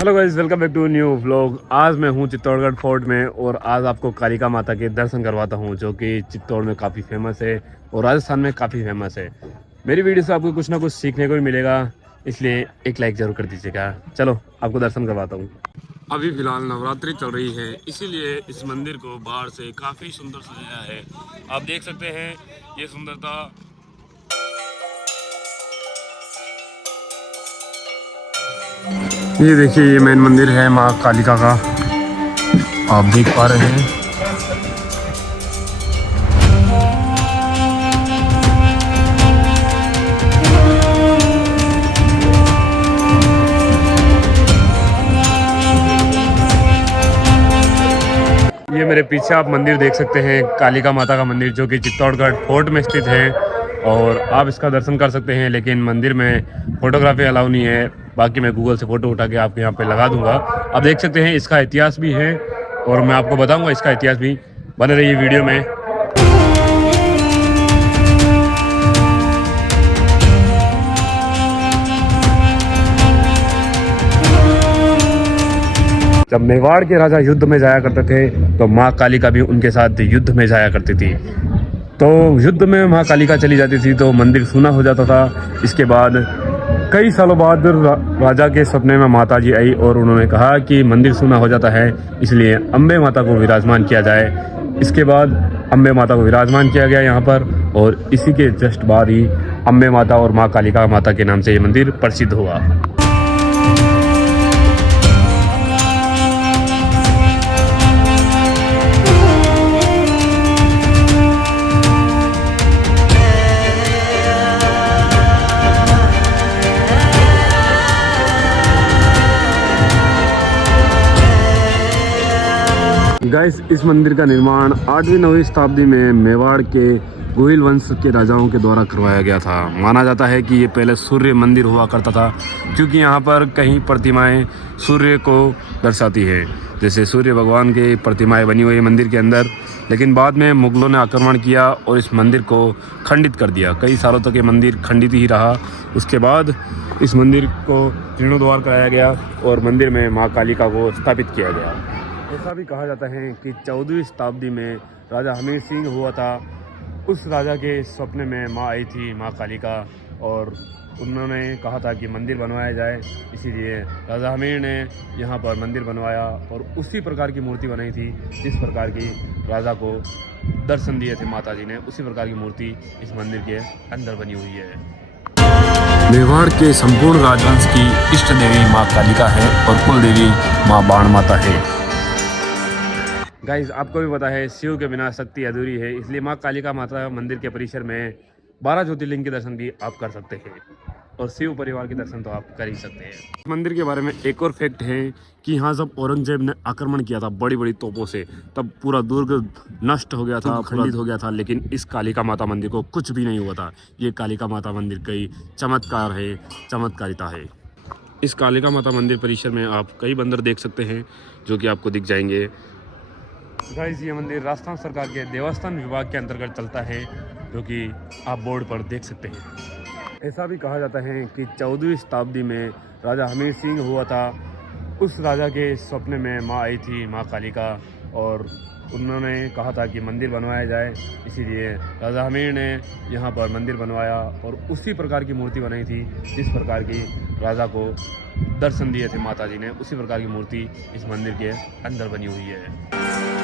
Hello guys, welcome back to new vlog. आज मैं हूँ चित्तौड़गढ़ फोर्ट में और आज आपको कालिका माता के दर्शन करवाता हूँ, जो कि चित्तौड़ में काफ़ी फेमस है और राजस्थान में काफ़ी फेमस है। मेरी वीडियो से आपको कुछ ना कुछ सीखने को भी मिलेगा, इसलिए एक लाइक ज़रूर कर दीजिएगा। चलो आपको दर्शन करवाता हूँ। अभी फ़िलहाल नवरात्रि चल रही है, इसीलिए इस मंदिर को बाहर से काफ़ी सुंदर सजाया है। आप देख सकते हैं ये सुंदरता। ये देखिए, ये मेन मंदिर है माँ कालिका का, आप देख पा रहे हैं। ये मेरे पीछे आप मंदिर देख सकते हैं, कालिका माता का मंदिर, जो कि चित्तौड़गढ़ फोर्ट में स्थित है और आप इसका दर्शन कर सकते हैं। लेकिन मंदिर में फोटोग्राफी अलाउ नहीं है, बाकी मैं गूगल से फ़ोटो उठा के आपके यहाँ पे लगा दूंगा। आप देख सकते हैं इसका इतिहास भी है और मैं आपको बताऊंगा इसका इतिहास भी। बने रहिए वीडियो में। जब मेवाड़ के राजा युद्ध में जाया करते थे तो माँ कालिका भी उनके साथ युद्ध में जाया करती थी। तो युद्ध में माँ कालिका चली जाती थी तो मंदिर सूना हो जाता था। इसके बाद कई सालों बाद राजा के सपने में माता जी आई और उन्होंने कहा कि मंदिर सूना हो जाता है, इसलिए अम्बे माता को विराजमान किया जाए। इसके बाद अम्बे माता को विराजमान किया गया यहाँ पर और इसी के जस्ट बाद ही अम्बे माता और माँ कालिका माता के नाम से ये मंदिर प्रसिद्ध हुआ। गाइस, इस मंदिर का निर्माण 8वीं-9वीं शताब्दी में मेवाड़ के गोहिल वंश के राजाओं के द्वारा करवाया गया था। माना जाता है कि ये पहले सूर्य मंदिर हुआ करता था, क्योंकि यहाँ पर कहीं प्रतिमाएं सूर्य को दर्शाती है, जैसे सूर्य भगवान की प्रतिमाएं बनी हुई है मंदिर के अंदर। लेकिन बाद में मुगलों ने आक्रमण किया और इस मंदिर को खंडित कर दिया। कई सालों तक ये मंदिर खंडित ही रहा। उसके बाद इस मंदिर को जीर्णोद्धार कराया गया और मंदिर में माँ कालिका को स्थापित किया गया। ऐसा भी कहा जाता है कि 14वीं शताब्दी में राजा हमीर सिंह हुआ था। उस राजा के सपने में माँ आई थी, माँ कालिका, और उन्होंने कहा था कि मंदिर बनवाया जाए। इसीलिए राजा हमीर ने यहाँ पर मंदिर बनवाया और उसी प्रकार की मूर्ति बनाई थी जिस प्रकार की राजा को दर्शन दिए थे माता जी ने। उसी प्रकार की मूर्ति इस मंदिर के अंदर बनी हुई है। मेवाड़ के संपूर्ण राजवंश की इष्ट देवी माँ कालिका है और कुल देवी माँ बाण माता है। गाइस, आपको भी पता है शिव के बिना शक्ति अधूरी है, इसलिए माँ कालिका माता मंदिर के परिसर में 12 ज्योतिर्लिंग के दर्शन भी आप कर सकते हैं और शिव परिवार के दर्शन तो आप कर ही सकते हैं। मंदिर के बारे में एक और फैक्ट है कि यहाँ जब औरंगजेब ने आक्रमण किया था बड़ी बड़ी तोपों से, तब पूरा दुर्ग नष्ट हो गया था, खंडित हो गया था, लेकिन इस कालिका माता मंदिर को कुछ भी नहीं हुआ था। ये कालिका माता मंदिर कई चमत्कार है, चमत्कारिता है। इस कालिका माता मंदिर परिसर में आप कई बंदर देख सकते हैं जो कि आपको दिख जाएंगे। गाइस, ये मंदिर राजस्थान सरकार के देवस्थान विभाग के अंतर्गत चलता है, जो कि आप बोर्ड पर देख सकते हैं। ऐसा भी कहा जाता है कि 14वीं शताब्दी में राजा हमीर सिंह हुआ था। उस राजा के सपने में माँ आई थी, माँ कालिका, और उन्होंने कहा था कि मंदिर बनवाया जाए। इसीलिए राजा हमीर ने यहाँ पर मंदिर बनवाया और उसी प्रकार की मूर्ति बनाई थी जिस प्रकार की राजा को दर्शन दिए थे माता जी ने। उसी प्रकार की मूर्ति इस मंदिर के अंदर बनी हुई है।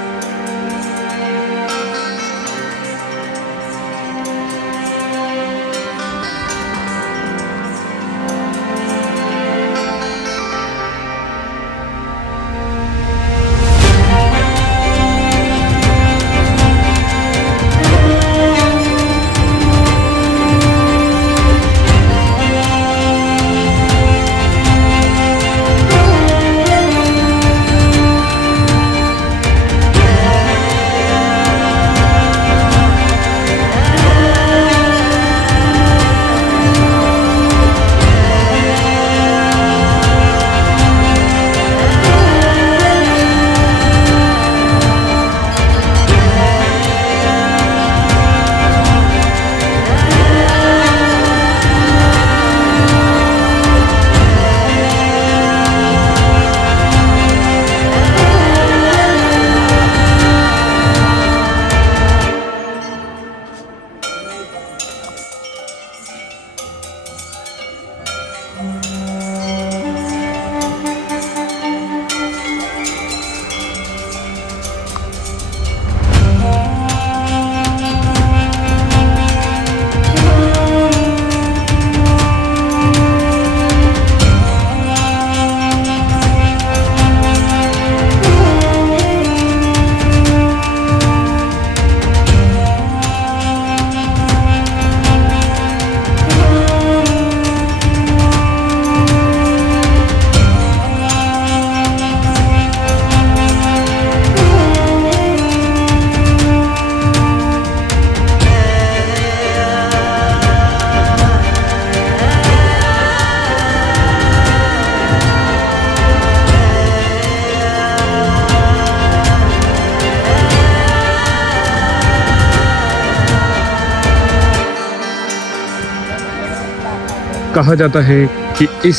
कहा जाता है कि इस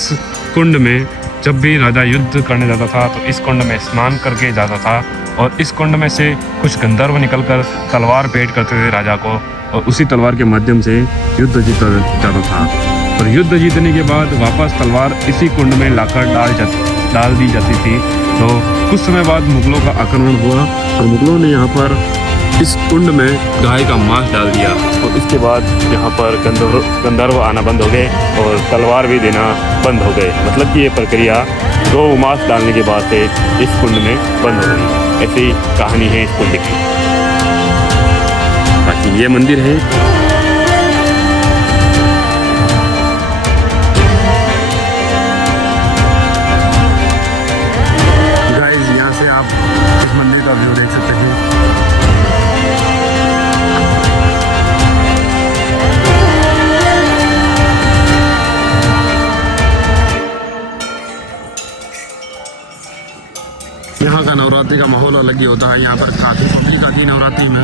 कुंड में जब भी राजा युद्ध करने जाता था तो इस कुंड में स्नान करके जाता था और इस कुंड में से कुछ गंधर्व निकलकर तलवार भेंट करते थे राजा को और उसी तलवार के माध्यम से युद्ध जीता जाता था। और युद्ध जीतने के बाद वापस तलवार इसी कुंड में लाकर डाल दी जाती थी। तो कुछ समय बाद मुगलों का आक्रमण हुआ और मुगलों ने यहाँ पर इस कुंड में गाय का मांस डाल दिया और इसके बाद यहाँ पर गंधर्व आना बंद हो गए और तलवार भी देना बंद हो गए। मतलब कि ये प्रक्रिया गौ मांस डालने के बाद से इस कुंड में बंद हो गई। ऐसी कहानी है इस कुंड की। बाकी ये मंदिर है। गाइस यहाँ से आप इस मंदिर का व्यू देख सकते हैं। यहाँ का नवरात्रि का माहौल अलग ही होता है। यहाँ पर काफ़ी पब्लिक आती है नवरात्रि में।